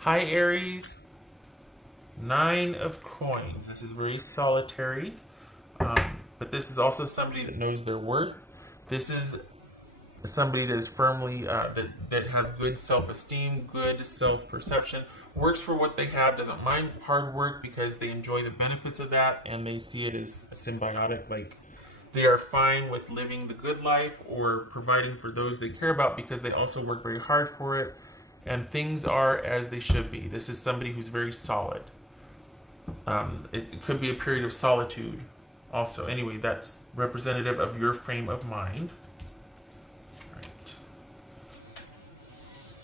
Hi, Aries. Nine of coins. This is very solitary, but this is also somebody that knows their worth. This is somebody that is firmly that has good self-esteem, good self-perception, works for what they have, doesn't mind hard work because they enjoy the benefits of that, and they see it as symbiotic. Like they are fine with living the good life or providing for those they care about because they also work very hard for it, and things are as they should be. This is somebody who's very solid. It could be a period of solitude also. Anyway, that's representative of your frame of mind. Right.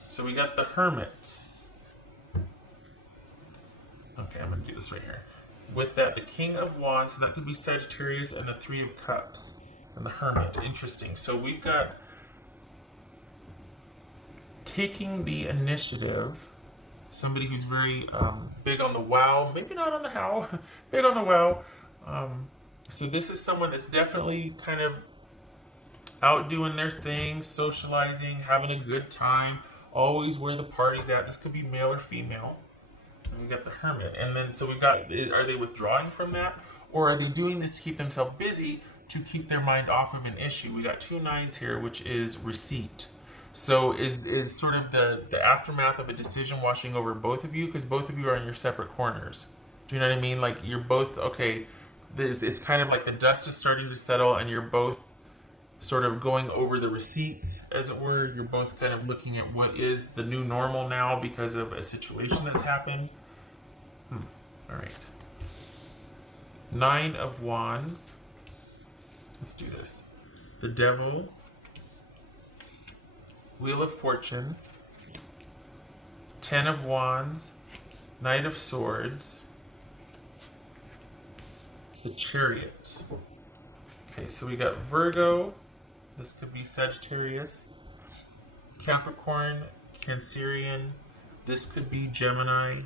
So we got the Hermit. Okay, I'm going to do this right here. With that, the King of Wands, so that could be Sagittarius, and the Three of Cups. And the Hermit. Interesting. So we've got taking the initiative. Somebody who's very big on the wow, maybe not on the how, big on the wow. So this is someone that's definitely kind of out doing their thing, socializing, having a good time, always where the party's at. This could be male or female. And we got the Hermit. And then, so we got, are they withdrawing from that? Or are they doing this to keep themselves busy, to keep their mind off of an issue? We got two nines here, which is receipt. So is sort of the aftermath of a decision washing over both of you? Because both of you are in your separate corners. Do you know what I mean? Like you're both, okay, it's kind of like the dust is starting to settle and you're both sort of going over the receipts, as it were. You're both kind of looking at what is the new normal now because of a situation that's happened. All right. Nine of Wands. Let's do this. The Devil. Wheel of Fortune, Ten of Wands, Knight of Swords, the Chariot. Okay, so we got Virgo, this could be Sagittarius, Capricorn, Cancerian, this could be Gemini.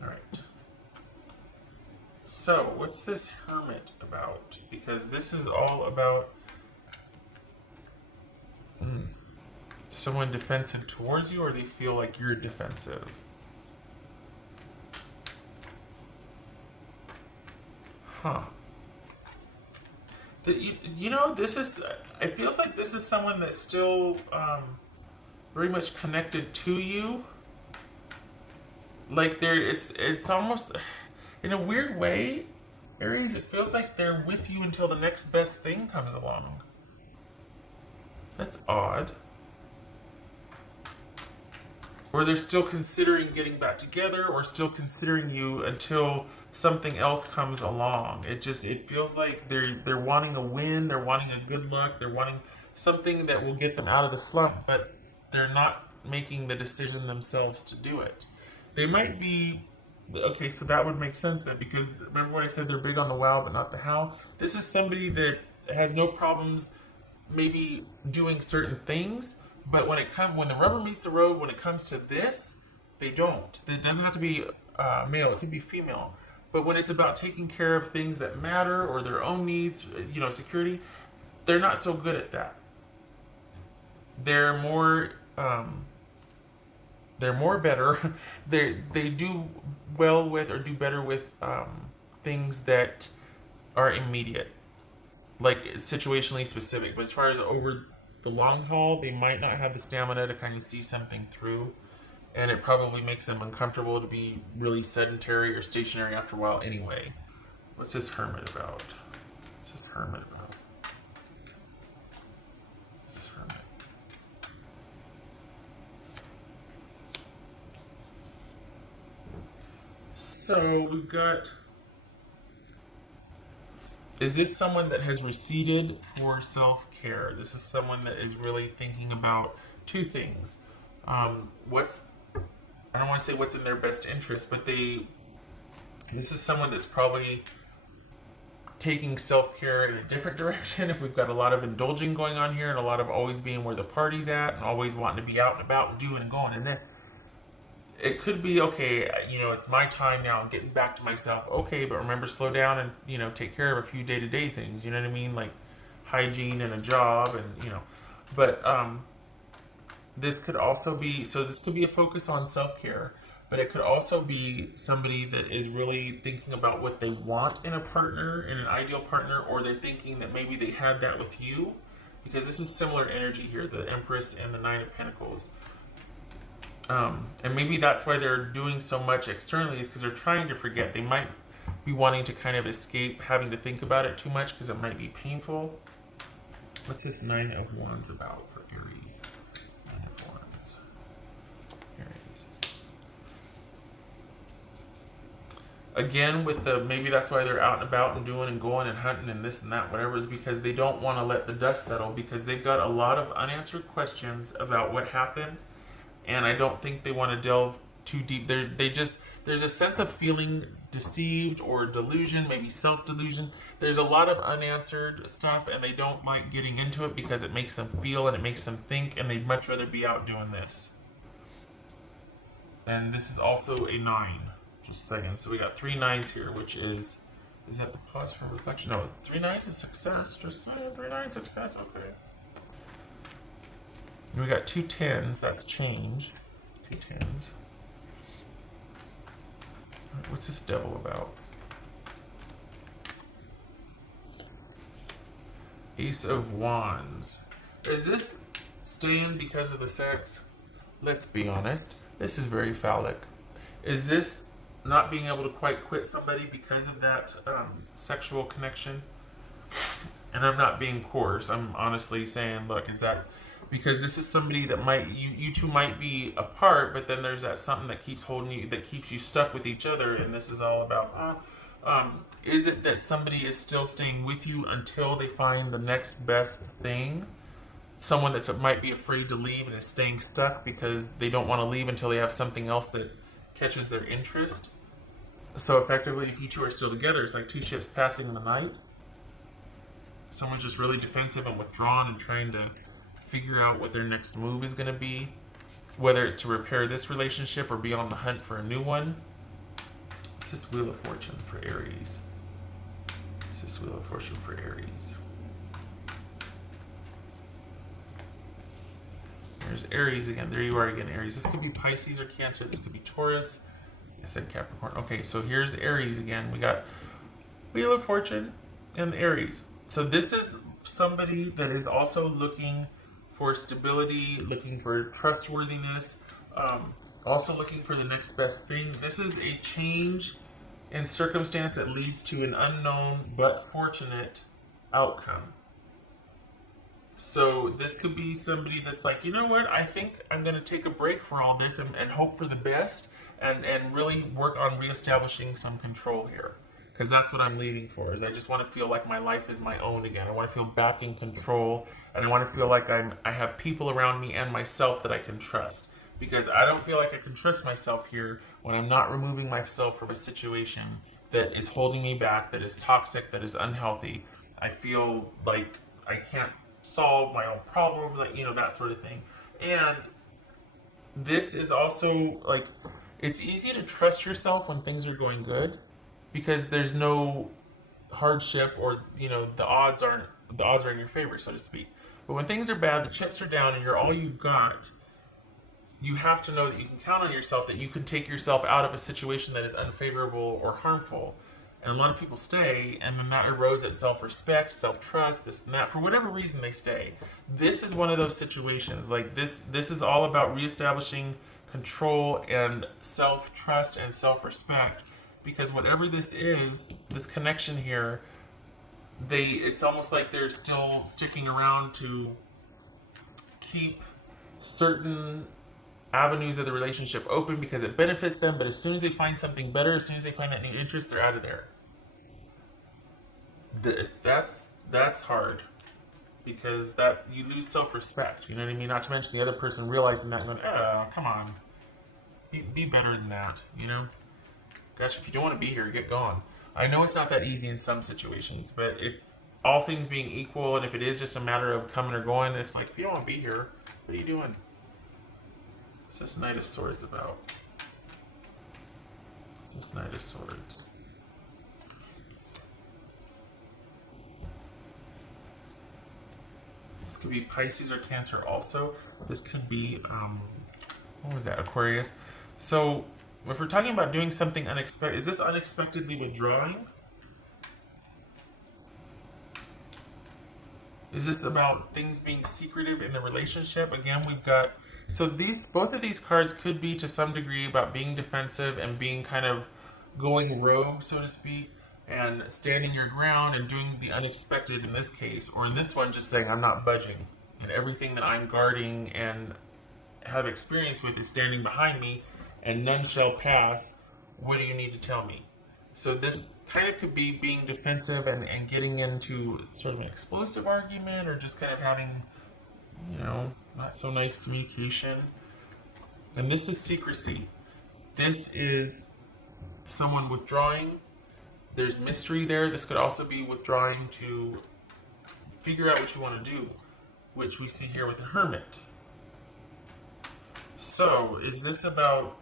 All right. So, what's this Hermit about? Because this is all about someone defensive towards you, or they feel like you're defensive. Huh. You know, this is, it feels like this is someone that's still very much connected to you. Like it's almost, in a weird way, Aries, it feels like they're with you until the next best thing comes along. That's odd. Or they're still considering getting back together, or still considering you until something else comes along. It feels like they're wanting a win, they're wanting a good luck, they're wanting something that will get them out of the slump, but they're not making the decision themselves to do it. They might be, okay, so that would make sense then, because remember when I said they're big on the wow but not the how? This is somebody that has no problems maybe doing certain things, but when the rubber meets the road, when it comes to this, they don't. It doesn't have to be male; it could be female. But when it's about taking care of things that matter or their own needs, security, they're not so good at that. They're more better. They do well with, or do better with things that are immediate, like situationally specific. But as far as over the long haul, they might not have the stamina to kind of see something through, and it probably makes them uncomfortable to be really sedentary or stationary after a while anyway. What's this Hermit about? What's this Hermit about? What's this Hermit? So we've got, is this someone that has receded for self-care? This is someone that is really thinking about two things. I don't want to say what's in their best interest, but this is someone that's probably taking self-care in a different direction. If we've got a lot of indulging going on here and a lot of always being where the party's at and always wanting to be out and about and doing and going, and then it could be, okay, it's my time now, I'm getting back to myself. Okay, but remember, slow down and, take care of a few day-to-day things, you know what I mean? Like hygiene and a job and, but This could also be, so this could be a focus on self-care, but it could also be somebody that is really thinking about what they want in a partner, in an ideal partner, or they're thinking that maybe they had that with you, because this is similar energy here, the Empress and the Nine of Pentacles. And maybe that's why they're doing so much externally, is because they're trying to forget. They might be wanting to kind of escape having to think about it too much because it might be painful. What's this Nine of Wands about for Aries? Nine of Wands. Aries. Again, with the, maybe that's why they're out and about and doing and going and hunting and this and that, whatever, is because they don't want to let the dust settle, because they've got a lot of unanswered questions about what happened. And I don't think they want to delve too deep. There's a sense of feeling deceived or delusion, maybe self-delusion. There's a lot of unanswered stuff, and they don't like getting into it because it makes them feel and it makes them think, and they'd much rather be out doing this. And this is also a 9. Just a second. So we got 3 9s here, which is that the pause for reflection? No, 3 9s is success. Just saying, 3 9s success. Okay. We got 2 10s, that's change. 2 10s. Right, what's this devil about? Ace of Wands. Is this staying because of the sex? Let's be honest. This is very phallic. Is this not being able to quite quit somebody because of that sexual connection? And I'm not being coarse. I'm honestly saying, look, is that because this is somebody that might, you two might be apart, but then there's that something that keeps holding you, that keeps you stuck with each other, and this is all about, is it that somebody is still staying with you until they find the next best thing? Someone that might be afraid to leave and is staying stuck because they don't want to leave until they have something else that catches their interest? So effectively, if you two are still together, it's like 2 ships passing in the night. Someone's just really defensive and withdrawn and trying to figure out what their next move is going to be, whether it's to repair this relationship or be on the hunt for a new one. It's this Wheel of Fortune for Aries. It's this Wheel of Fortune for Aries. There's Aries again. There you are again, Aries. This could be Pisces or Cancer. This could be Taurus. I said Capricorn. Okay, so here's Aries again. We got Wheel of Fortune and Aries. So this is somebody that is also looking for stability, looking for trustworthiness, also looking for the next best thing. This is a change in circumstance that leads to an unknown but fortunate outcome. So this could be somebody that's like, you know what, I think I'm going to take a break for all this and hope for the best and really work on reestablishing some control here. Because that's what I'm leaving for, is I just want to feel like my life is my own again. I want to feel back in control, and I want to feel like I have people around me and myself that I can trust. Because I don't feel like I can trust myself here when I'm not removing myself from a situation that is holding me back, that is toxic, that is unhealthy. I feel like I can't solve my own problems, like, you know, that sort of thing. And this is also, like, it's easy to trust yourself when things are going good, because there's no hardship, or, you know, the odds are in your favor, so to speak. But when things are bad, the chips are down, and you're all you've got, you have to know that you can count on yourself, that you can take yourself out of a situation that is unfavorable or harmful. And a lot of people stay, and then that erodes at self-respect, self-trust, this and that. For whatever reason, they stay. This is one of those situations. Like, this is all about reestablishing control and self-trust and self-respect. Because whatever this is, this connection here, it's almost like they're still sticking around to keep certain avenues of the relationship open because it benefits them, but as soon as they find something better, as soon as they find that new interest, they're out of there. That's hard, because that you lose self-respect, you know what I mean? Not to mention the other person realizing that and going, oh, come on, be better than that, you know? Gosh, if you don't want to be here, get gone. I know it's not that easy in some situations, but if all things being equal, and if it is just a matter of coming or going, it's like, if you don't want to be here, what are you doing? What's this Knight of Swords about? What's this Knight of Swords? This could be Pisces or Cancer also. This could be, what was that, Aquarius. So if we're talking about doing something unexpected, is this unexpectedly withdrawing? Is this about things being secretive in the relationship? Again, we've got, so both of these cards could be to some degree about being defensive and being kind of going rogue, so to speak, and standing your ground and doing the unexpected in this case. Or in this one, just saying, I'm not budging. And everything that I'm guarding and have experience with is standing behind me, and none shall pass. What do you need to tell me? So this kind of could be being defensive and getting into sort of an explosive argument, or just kind of having, you know, not so nice communication. And this is secrecy. This is someone withdrawing. There's mystery there. This could also be withdrawing to figure out what you want to do, which we see here with the Hermit. So, is this about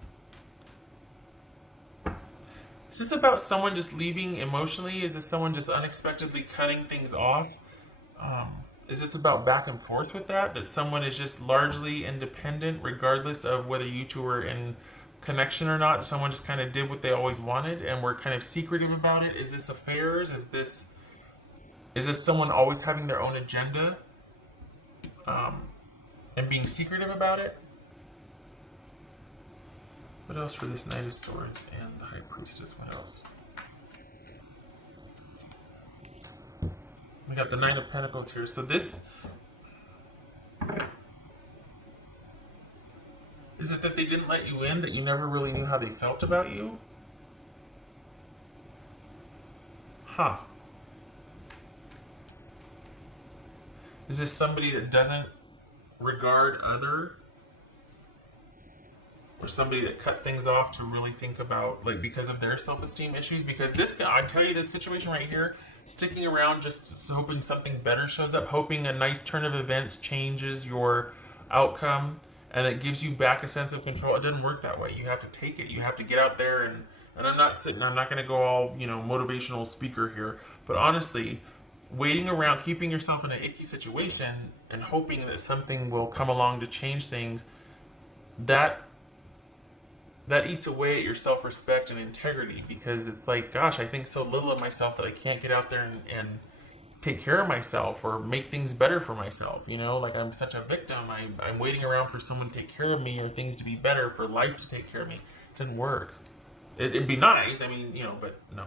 someone just leaving emotionally? Is this someone just unexpectedly cutting things off? Is it about back and forth with that? That someone is just largely independent, regardless of whether you two are in connection or not? Someone just kind of did what they always wanted and were kind of secretive about it? Is this affairs? Is this someone always having their own agenda and being secretive about it? What else for this Knight of Swords and the High Priestess? What else? We got the Nine of Pentacles here. So this... Is it that they didn't let you in? That you never really knew how they felt about you? Huh. Is this somebody that doesn't regard other? Or somebody that cut things off to really think about, like, because of their self-esteem issues? Because this, I tell you, this situation right here, sticking around just hoping something better shows up, hoping a nice turn of events changes your outcome, and it gives you back a sense of control. It doesn't work that way. You have to take it. You have to get out there and I'm not going to go all, you know, motivational speaker here, but honestly, waiting around, keeping yourself in an icky situation and hoping that something will come along to change things, that eats away at your self-respect and integrity, because it's like, gosh, I think so little of myself that I can't get out there and take care of myself or make things better for myself. You know, like, I'm such a victim. I'm waiting around for someone to take care of me or things to be better, for life to take care of me. It doesn't work. It'd be nice, I mean, you know, but no.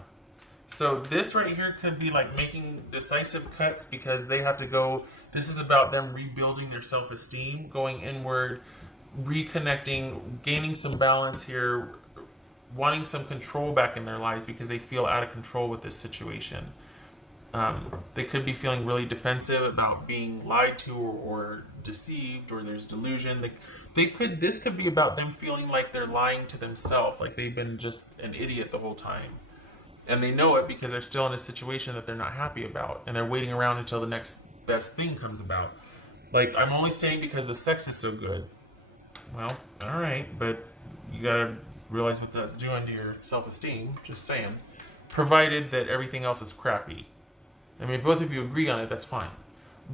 So this right here could be like making decisive cuts because they have to go. This is about them rebuilding their self-esteem, going inward, reconnecting, gaining some balance here, wanting some control back in their lives because they feel out of control with this situation. They could be feeling really defensive about being lied to or deceived, or there's delusion. This could be about them feeling like they're lying to themselves, like they've been just an idiot the whole time. And they know it because they're still in a situation that they're not happy about, and they're waiting around until the next best thing comes about. Like, I'm only staying because the sex is so good. Well, all right, but you gotta realize what that's doing to your self-esteem, just saying. Provided that everything else is crappy. I mean, if both of you agree on it, that's fine.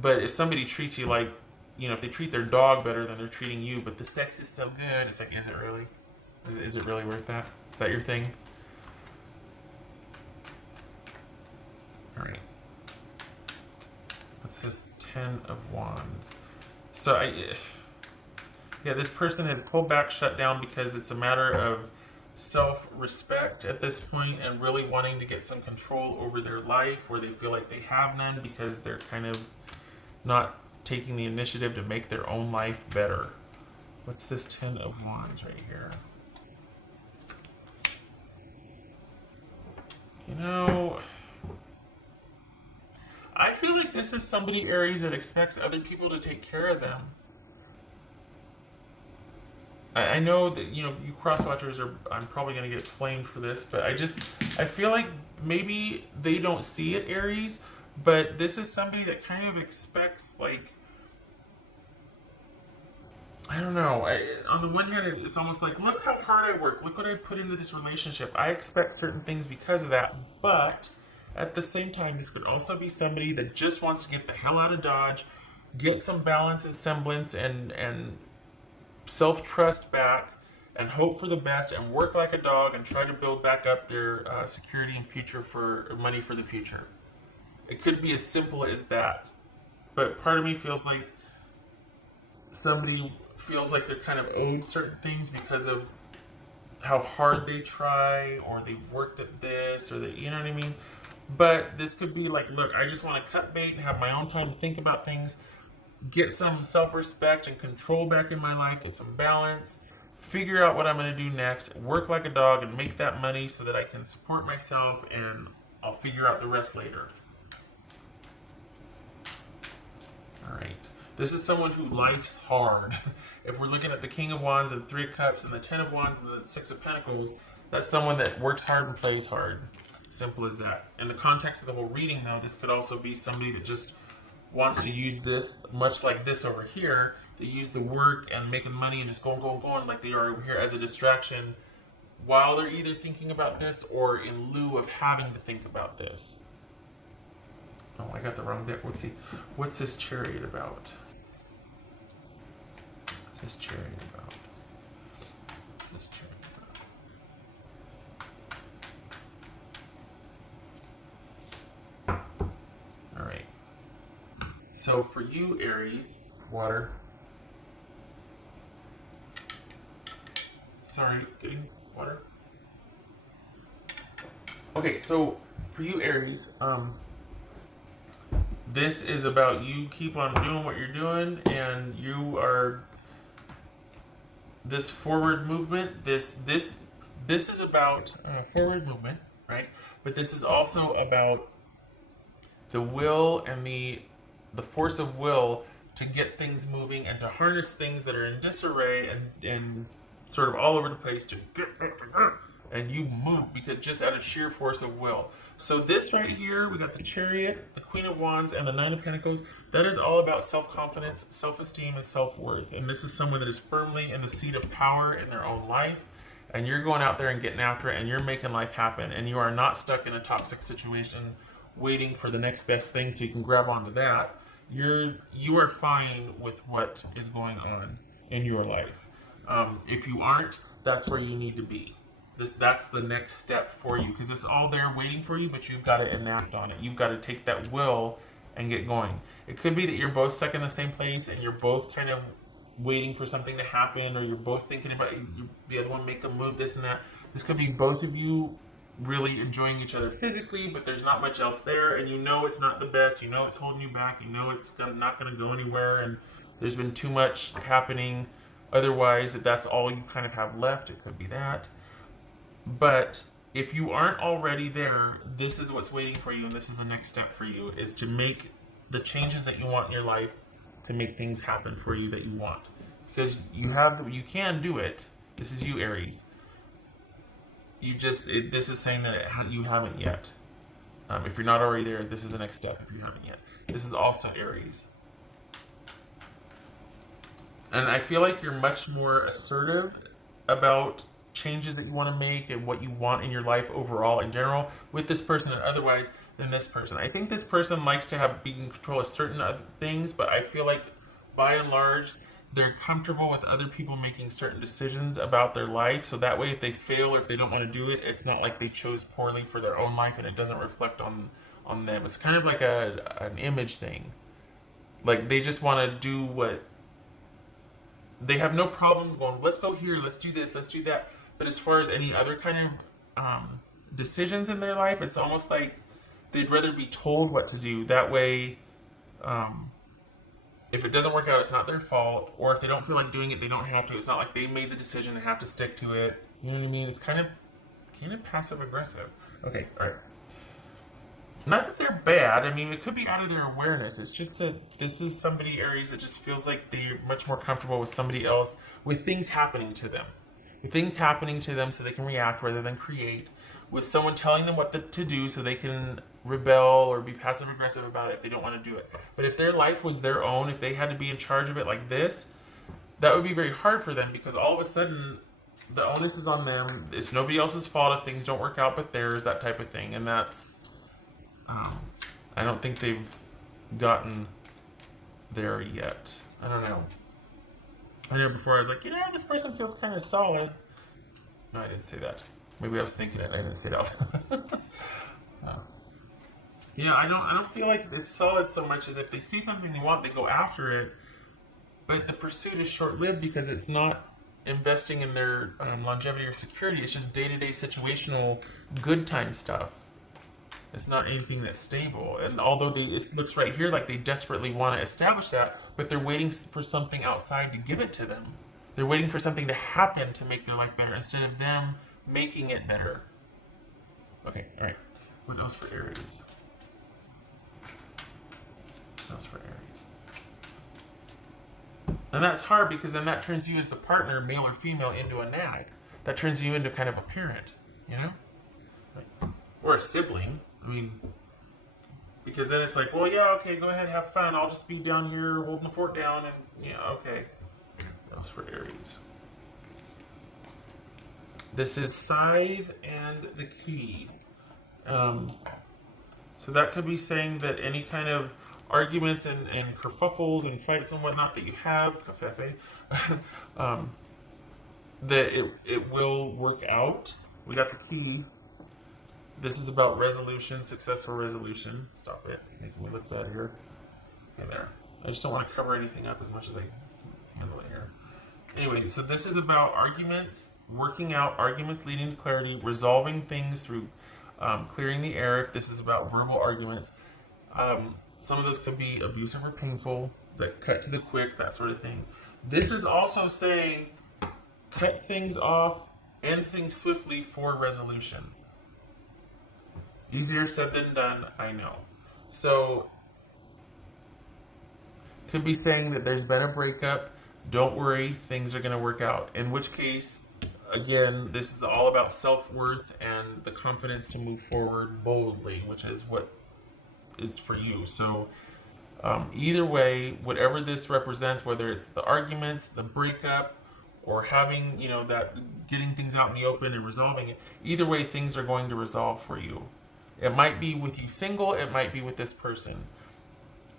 But if somebody treats you like, you know, if they treat their dog better than they're treating you, but the sex is so good, it's like, is it really? Is it really worth that? Is that your thing? All right. What's this 10 of Wands? So yeah, this person has pulled back, shut down because it's a matter of self-respect at this point and really wanting to get some control over their life where they feel like they have none because they're kind of not taking the initiative to make their own life better. What's this 10 of Wands right here? You know, I feel like this is somebody, Aries, that expects other people to take care of them. I know that, you know, you cross-watchers are, I'm probably going to get flamed for this, but I feel like maybe they don't see it, Aries, but this is somebody that kind of expects, like, I don't know. On the one hand, it's almost like, look how hard I work. Look what I put into this relationship. I expect certain things because of that, but at the same time, this could also be somebody that just wants to get the hell out of Dodge, get some balance and semblance and self-trust back, and hope for the best, and work like a dog, and try to build back up their security and future for money for the future. It could be as simple as that. But part of me feels like somebody feels like they're kind of owed certain things because of how hard they try, or they worked at this, or you know what I mean? But this could be like, look, I just want to cut bait and have my own time to think about things, get some self-respect and control back in my life, get some balance, figure out what I'm going to do next, work like a dog and make that money so that I can support myself, and I'll figure out the rest later. All right. This is someone who life's hard. If we're looking at the King of Wands and Three of Cups and the Ten of Wands and the Six of Pentacles, that's someone that works hard and plays hard. Simple as that. In the context of the whole reading, though, this could also be somebody that just wants to use this, much like this over here, they use the work and making money and just going like they are over here as a distraction while they're either thinking about this or in lieu of having to think about this. Oh, I got the wrong deck. What's this Chariot about? What's this Chariot about? What's this Chariot about? All right. So for you, Aries, water. Sorry, getting water. Okay, so for you, Aries, this is about you keep on doing what you're doing, and you are this forward movement. This is about forward movement, right? But this is also about the will and the force of will to get things moving and to harness things that are in disarray and sort of all over the place to get, and you move because just out of sheer force of will. So this right here, we got the Chariot, the Queen of Wands, and the Nine of Pentacles. That is all about self-confidence, self-esteem, and self-worth. And this is someone that is firmly in the seat of power in their own life. And you're going out there and getting after it, and you're making life happen. And you are not stuck in a toxic situation waiting for the next best thing so you can grab onto that. You are fine with what is going on in your life. If you aren't, that's where you need to be. That's the next step for you, because it's all there waiting for you, but you've got to enact on it. You've got to take that will and get going. It could be that you're both stuck in the same place and you're both kind of waiting for something to happen, or you're both thinking about the other one make a move, this and that. This could be both of you really enjoying each other physically, but there's not much else there, and you know it's not the best, you know it's holding you back, you know it's not going to go anywhere, and there's been too much happening otherwise that's all you kind of have left. It could be that. But if you aren't already there, this is what's waiting for you, and this is the next step for you, is to make the changes that you want in your life to make things happen for you that you want. Because you can do it. This is you, Aries. This is saying that you haven't yet. If you're not already there, this is the next step if you haven't yet. This is also Aries. And I feel like you're much more assertive about changes that you want to make and what you want in your life overall in general with this person and otherwise than this person. I think this person likes to be in control of certain other things, but I feel like by and large they're comfortable with other people making certain decisions about their life, so that way if they fail or if they don't want to do it, it's not like they chose poorly for their own life and it doesn't reflect on them. It's kind of like an image thing. Like they just want to do what they have no problem going, let's go here, let's do this, let's do that. But as far as any other kind of decisions in their life, it's almost like they'd rather be told what to do. That way, if it doesn't work out, it's not their fault. Or if they don't feel like doing it, they don't have to. It's not like they made the decision and have to stick to it. You know what I mean? It's kind of passive aggressive. Okay, all right. Not that they're bad. I mean, it could be out of their awareness. It's just that this is somebody, Aries, that just feels like they're much more comfortable with somebody else, with things happening to them. With things happening to them so they can react rather than create. With someone telling them what to do so they can rebel or be passive aggressive about it if they don't want to do it. But if their life was their own, if they had to be in charge of it like this, that would be very hard for them, because all of a sudden the onus is on them. It's nobody else's fault if things don't work out but theirs, that type of thing. And that's I don't think they've gotten there yet. I don't know. I know before I was like, this person feels kind of solid. No, I didn't say that. Maybe I was thinking it. I didn't say that. Yeah, I don't feel like it's solid so much as if they see something they want, they go after it. But the pursuit is short-lived because it's not investing in their longevity or security. It's just day-to-day situational good time stuff. It's not anything that's stable. And although it looks right here like they desperately want to establish that, but they're waiting for something outside to give it to them. They're waiting for something to happen to make their life better instead of them making it better. Okay, all right. What else for Aries? What else for Aries? And that's hard because then that turns you as the partner, male or female, into a nag. That turns you into kind of a parent, Like, or a sibling. I mean, because then it's like, well, yeah, okay, go ahead, have fun. I'll just be down here holding the fort down, and okay. That's for Aries. This is Scythe and the Key. So that could be saying that any kind of arguments and kerfuffles and fights and whatnot that you have, that it will work out. We got the Key. This is about resolution, successful resolution. Stop it. Making me look bad here. Okay, there. I just don't want to cover anything up as much as I can handle it here. Anyway, so this is about arguments, working out arguments leading to clarity, resolving things through clearing the air. This is about verbal arguments. Some of those could be abusive or painful, that cut to the quick, that sort of thing. This is also saying cut things off, end things swiftly for resolution. Easier said than done, I know. So, could be saying that there's been a breakup, don't worry, things are going to work out. In which case, again, this is all about self-worth and the confidence to move forward boldly, which is what is for you. So either way, whatever this represents, whether it's the arguments, the breakup, or having, that getting things out in the open and resolving it, either way, things are going to resolve for you. It might be with you single, it might be with this person.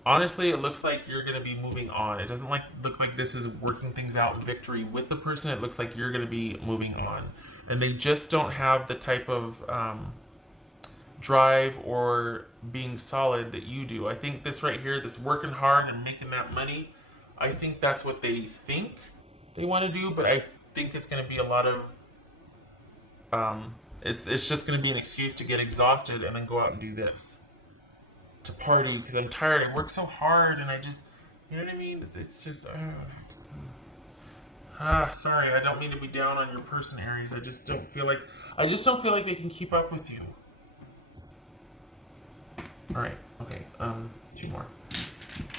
Honestly, it looks like you're going to be moving on. It doesn't look like this is working things out in victory with the person. It looks like you're going to be moving on. And they just don't have the type of drive or being solid that you do. I think this right here, this working hard and making that money, I think that's what they think they want to do. But I think it's going to be a lot of... It's just going to be an excuse to get exhausted and then go out and do this. To party because I'm tired. I work so hard and I just, you know what I mean? It's just, sorry. I don't mean to be down on your person, Aries. I just don't feel like they can keep up with you. All right. Okay. 2 more.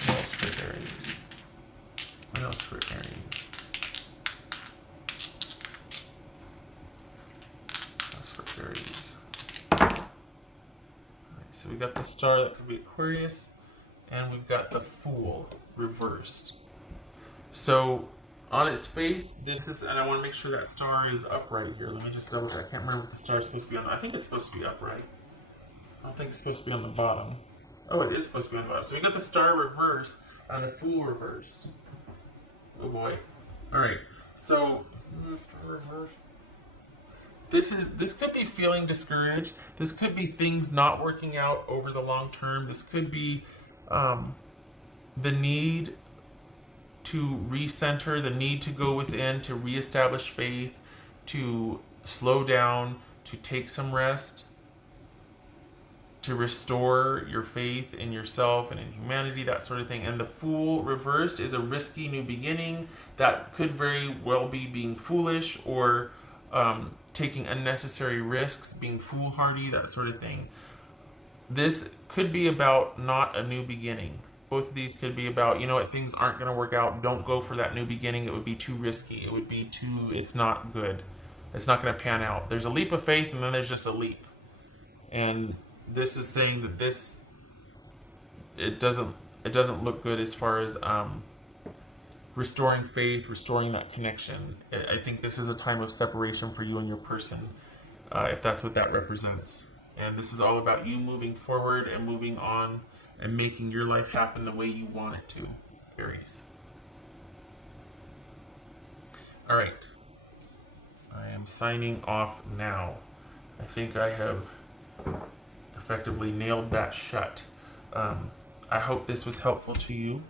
What else for Aries? What else for Aries? What else for Aries? So we got the Star, that could be Aquarius, and we've got the Fool reversed. So on its face, this is, and I want to make sure that star is upright here. Let me just double check. I can't remember if the star is supposed to be on. I think it's supposed to be upright. I don't think it's supposed to be on the bottom. Oh, it is supposed to be on the bottom. So we got the Star reversed and the Fool reversed. Oh boy. All right. So this could be feeling discouraged. This could be things not working out over the long term. This could be the need to recenter, the need to go within, to reestablish faith, to slow down, to take some rest, to restore your faith in yourself and in humanity, that sort of thing. And the Fool reversed is a risky new beginning that could very well be being foolish or taking unnecessary risks, being foolhardy, that sort of thing. This could be about not a new beginning. Both of these could be about, you know what, things aren't going to work out. Don't go for that new beginning. It would be too risky. It would be it's not good. It's not going to pan out. There's a leap of faith and then there's just a leap. And this is saying that it doesn't look good as far as restoring faith, restoring that connection. I think this is a time of separation for you and your person, if that's what that represents. And this is all about you moving forward and moving on and making your life happen the way you want it to. Aries. All right. I am signing off now. I think I have effectively nailed that shut. I hope this was helpful to you.